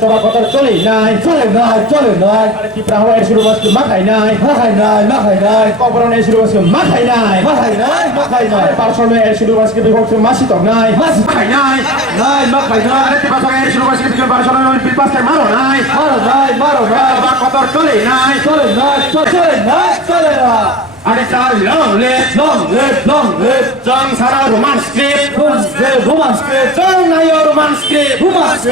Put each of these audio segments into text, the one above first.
coba kotor coli nai ada kiprah wa suruh masuk makai nai koporon suruh masuk makai nai parson suruh masuk bibok masih tok nai makai nai ada kiprah wa suruh masuk bikin parson pilpas ke maro nai coba kotor coli nai ada cara long live jang sara romance script jang nayo romance script romance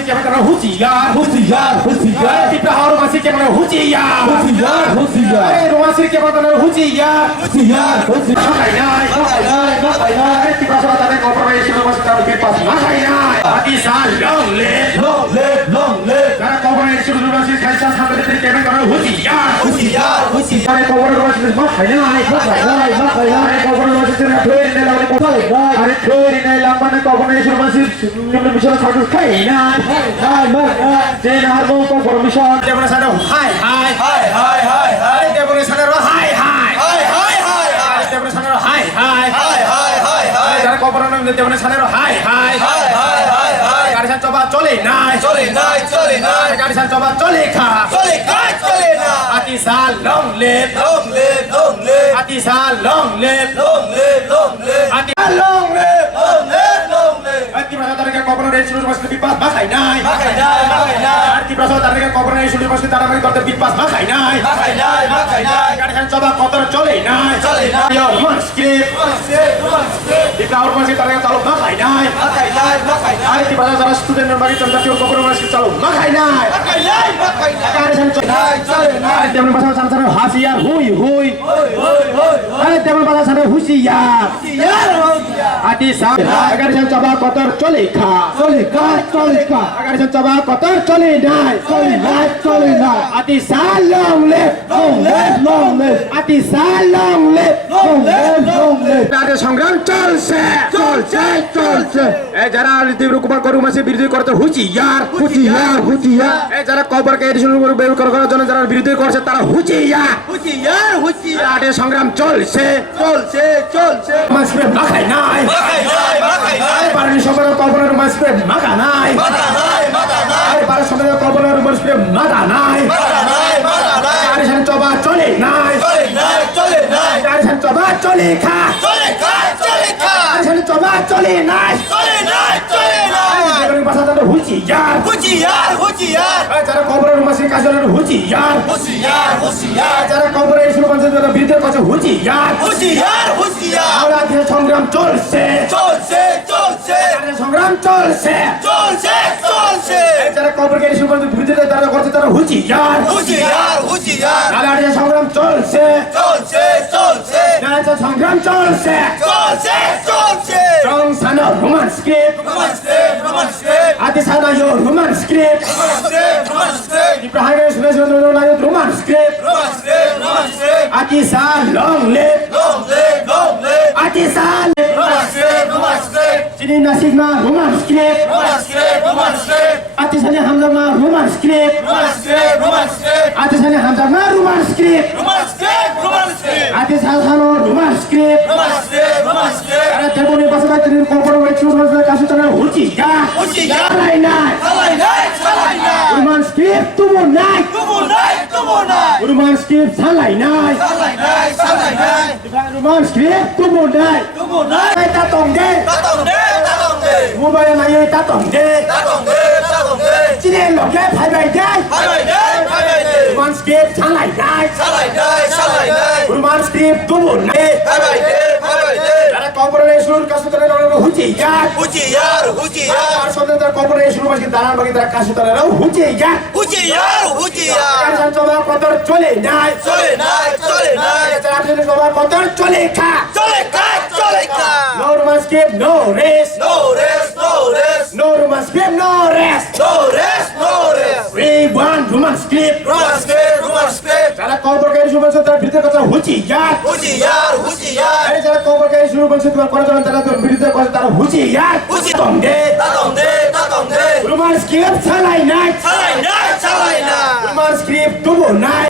ke mana hujiar kita harus masih ke mana hujiar romance ke mana hujiar makai nai kita sudah ada kompromi sudah masuk dalam kipas makai nai hati sal long live karena kompromi sudah masih kaisa sampai detik ke mana hujiar koporon masih makai nai koporon masih terus ada kiri nai lamban koporon sudah masih bisa satu kai nai dan harus koporon bisa dia mana sadar hai dia mana sadar hai dia mana sadar hai cara koporon dia mana sadar hai garisan coba coli nai garisan coba coli kha hati sal long live hati sal long live hati long live hati berasa tarik koporon dari seluruh masuk pipas makai nai hati berasa tarik koporon dari seluruh masuk tanah kotor pipas makai nai garisan coba kotor coli nai yo script di kaur masih tarik calon makai nai hati berasa salah student yang bagi contoh koporon masih calon makai nai garisan coli nai dia pasal sana hasiar hui dia pasal sana husiar hati sah agar saya coba kotor coli kha agar saya coba kotor coli nai hati sah long live hati sah long live ada সংগ্রাম চলছে এই যারা তীব্র কুমার করু মাসে বিরোধী করতে হুঁচিয়ার যারা কবর কে শুরু করে বের করার জন্য যারা বিরোধী করছে তারা হুঁচিয়ার সংগ্রাম চলছে মাসপে মাখাই নাই পানি সবার কবরের মাসপে মাখা নাই পানি সবার কবরের মাসপে মাখা নাই গাড়িসান চবা চলে নাই গাড়িসান চবা চলে খা গাড়িসান চবা চলে নাই হুঁচিয়ার যারা কবরের মাসে কাজলের হুঁচিয়ার যারা কবরের শুরু মানুষের বিরুদ্ধে কাছে হুঁচিয়ার আমরা সংগ্রাম চলছে সংগ্রাম চলছে যারা কবরকে শুরু মানুষের বিরুদ্ধে তারা করছে তারা হুঁচিয়ার সংগ্রাম চলছে সংগ্রাম চলছে সানা রোমান স্ক্রিপ্ট আদি সানা yo Roman script Ibrahim Roman script আদি সা লং লিভ আদি সা চিনি নাসিক মা রোমান স্ক্রিপ্ট আদি সানে হামজা মা রোমান স্ক্রিপ্ট আদি সানে হামজা মা রোমান স্ক্রিপ্ট আদি সানো রোমান স্ক্রিপ্ট আরে তেমনি বাসা তিনি কোপর হয়েছে কাছে চলে হুঁচিয়ার চালাই নাই রোমান স্ক্রিপ্ট তুমো নাই রোমান স্ক্রিপ্ট চালাই নাই রোমান স্ক্রিপ্ট তুমো নাই তা তং দে মোবাইল নাই তা তং দে চিনে লগে ভাই দে রোমান স্ক্রিপ্ট চালাই নাই রোমান স্ক্রিপ্ট তুমো নাই যারা কর্পোরেট শুরুর কাছে তারা হুঁচিয়ার আর সঙ্গে তারা কর্পোরেট শুরু মাসে দাঁড়ান বাকি তারা কাছে তারা হুঁচিয়ার গাড়িসান চবা কতর চলে নাই যারা চবা কতর চলে খা no romance skip no race no romance skip no rest we want romance skip যারা কর্পোরেট শুরু মাসে তারা বিরুদ্ধে কথা হুঁচিয়ার যারা কর্পোরেট শুরু মাসে তোমার করার জন্য তারা বিরুদ্ধে কথা তারা হুঁচিয়ার রোমান স্ক্রিপ্ট চালাই নাই রোমান স্ক্রিপ্ট তুমো নাই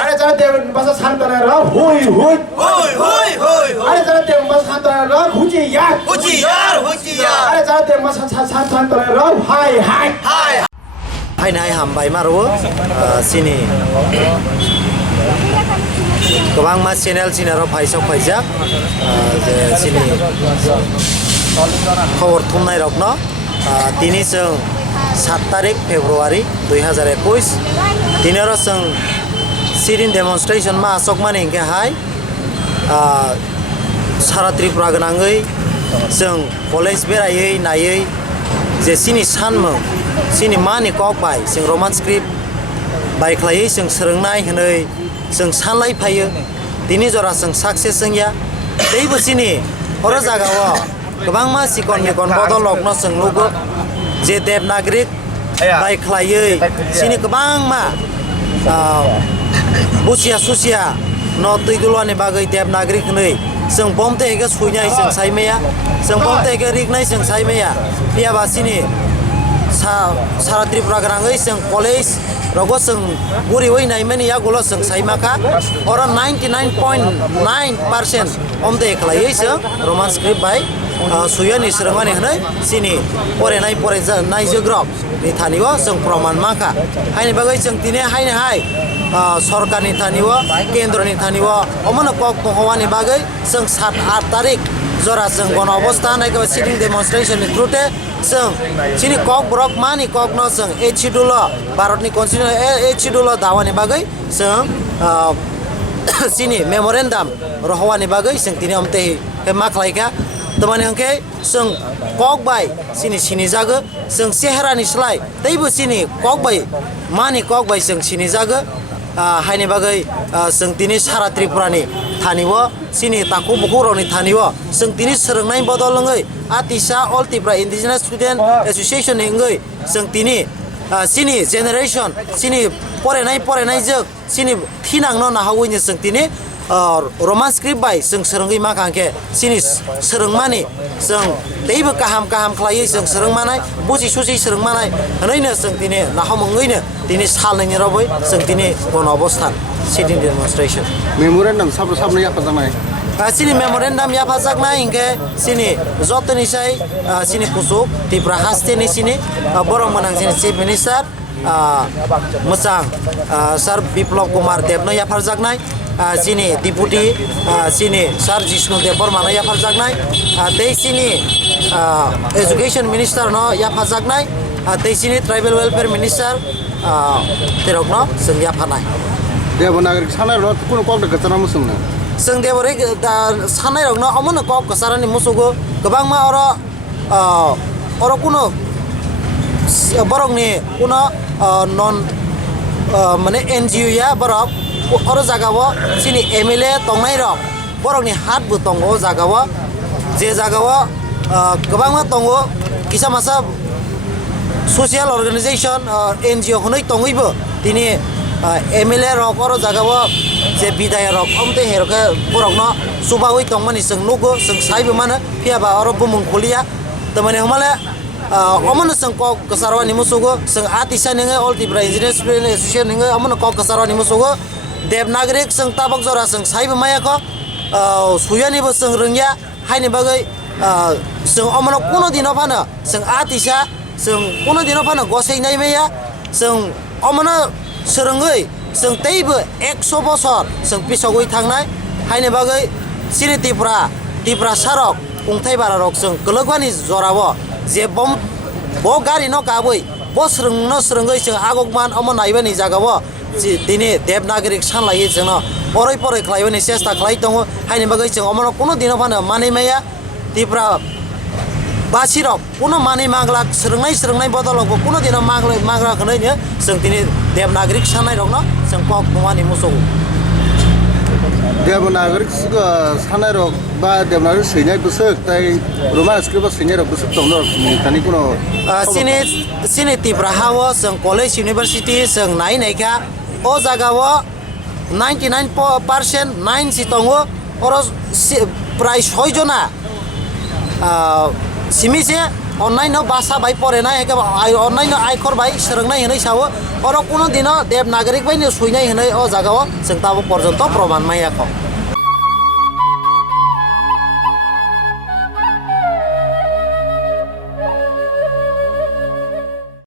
আরে যারা দেবন ভাষা শান্তনা রা হুই আরে যারা দেবন ভাষা শান্তনা রা হুঁচিয়ার আরে যারা দেবন मा सान तले रौ हाय हाय हाय हामबाय मारो सिनि गोबां मा चेनेल फाइसक फाइजाक जे सिनि खबर थुमनाय रक न दिनै जों 7 तारिख फेब्रुवारि 2021 दिनै जों सिरिन डेमनस्ट्रेशन मा आसक माने इनके हाय सारा त्रिपुरा गोनाङै जों कलेज बेरायै नायै जे सिनि सानमों सिनि मानि कक बाय जों रमान स्क्रिप्ट बायख्लायै जों सोलोंनाय होनै जों सानलायफायो दिनै जरा जों साक्सेस जोंया दैबो सिनि हर जागाव गोबां मा सिकन मिकन बदल लग्न जों लुगो जे देबनागरिक बायख्लायै सिनि गोबां मा बुसिया सुसिया न दैगुलवानि बागै देबनागरिक नै जों बमते हेगे सुइनाय जों साइमेया जों बमते हेगे रिगनाय जों साइमेया पियाबा सिनि सारा त्रिपुरा गोनाङै जों कलेज रगो जों बुरि वैनाय माने या गलो जों साइमाखा और 99.9% अमदे खलायै जों रमान स्क्रिप्ट बाय सुयनि सोरमानि हनै सिनि फरायनाय जोग्रब नि थानिव जों प्रमाण माखा हायनि बागै जों दिनै हायनि हाय सरकारनि थानिव केन्द्रनि थानिव अमन कक हवानि बागै जों 7-8 तारिख जरा जों गण अवस्था नायके सिटिं डेमनस्ट्रेशन नि थ्रुते जों सिनि कक ब्रक मानि कक न जों एचिडुल भारतनि कन्स्टिट्यूशन एचिडुल दावानि बागै जों सिनि मेमोरेन्डाम रहवानि बागै जों दिनै अमते माखलायका तमाने अंके जों कक बाय सिनि जागो जों सेहरानि स्लाय दैबो सिनि कक बाय मानि कक बाय जों सिनि जागो हायनि बागै जों दिनै सारा त्रिपुरानि थानिव सिनि ताकु बखुरनि थानिव जों दिनै सोलोंनाय बदलङै आतिसा अल त्रिपुरा इन्डिजिनास स्टुडेन्ट एसोसिएशन इंगै जों दिनै सिनि जेनेरेशन सिनि फरायनाय जों सिनि थिनांनो नाहावैनो जों दिनै रमान स्क्रिप्ट बाय जों सोलोङै माखांके सिनि सोलोंमानि जों दैबो गाहाम खालायै जों सोलोंमानाय बुजि सुजि सोलोंमानाय होनैनो जों दिनै नाहामङैनो दिनै सालनायनि रावै जों दिनै गण अवस्थान सिटिं डेमनस्ट्रेशन मेमोरेन्डाम साबनो याफाजानाय सिनि मेमोरेन्डाम याफाजानाय इंके सिनि जतनिसाय सिनि कुसुक त्रिपुरा हास्टेनि सिनि बरं मोनां सिनि चिफ मिनिस्टार मोजां सार बिप्लब कुमार देबनो याफाजानाय सिनि डिपुटी सिनि सार जिष्णु देव बर्मानो याफाजानाय दै सिनि एजुकेशन मिनिस्टार न याफाजानाय दै सिनि ट्राइबेल वेलफेयर मिनिस्टार तेरकनो जों याफानाय देबनागरिक सानाय र कुनु कक गचना मुसुंनो जों देबरे सानाय रकनो अमन कक गसारानि मुसुगो गोबां मा और कुनु बरंनि कुनु नन माने एनजिओ या बरक और जागाव सिनि एमएलए तंनाय रक बरंनि हातबो तंगो जागाव जे जागाव गोबां मा तंगो किसा मासा ससियेल अर्गानाइजेशन एनजिओ हनै तंगैबो दिनै एमएलए रक और जागाव जे बिधायक रक अमते हेरके बरकनो सुबावै तंमानि जों नुगो जों साइबो माने फियाबा और बुमुं खुलिया तमाने हमाले अमन जों कक गसारवानि मुसुगो जों आतिसा नङै अल त्रिपुरा इन्जिनियार्स एसोसिएशन नङै अमन कक गसारवानि मुसुगो देबनागरिक जों ताबक जरा जों साइबो मायाखो सुयानिबो जों रोंया हायनि बागै जों अमन कुनो दिनाव फानो जों आतिसा जों कुनो दिनाव फानो गसायनाय माया जों अमन सोलोङै जों दैबो 100 बছर जों पिसगै थांनाय हायनि बागै सिनि त्रिपुरा सारक उंथाय बारारक जों गोलगवानि जराव जे बम गारि न गाबै सोलोङै जों आगकमान अमन नायबानि जागाव दिनै देबनागरिक सानलायै जों फराय खालायबानि सेस्था खालाय दङ हायनि बागै जों अमन कुनो दिनाव फानो मानिमाया त्रिपुरा बासिरक कुनो मानि माग्ला सोलोंनाय बदलक कुनो दिनाव माग्ला खनैनो जों दिनै देबनागरिक साननाय रकनो जों कक नङानि मुसुगो देबनागरिक सानाय रक बा देबनागरिक सैनाय बुसुक ताय रमान स्क्रिप्ट सैनाय रक बुसुक दं थानि कुनो सिनि त्रिपुरा हाव जों कलेज इउनिभार्सिटी जों नायनायखा ओ जागाव 99% 9 सि दङ और प्राय 6 जना सिमिसे अन्नायनो बासा बाय फरायनाय अन्नायनो आयकर बाय सोलोंनाय होनाय सावो और कुनो दिनो देबनागरिक बायनो सुइनाय होनाय ओ जागाव जों ताबो पर्यन्त प्रमाण मायाखौ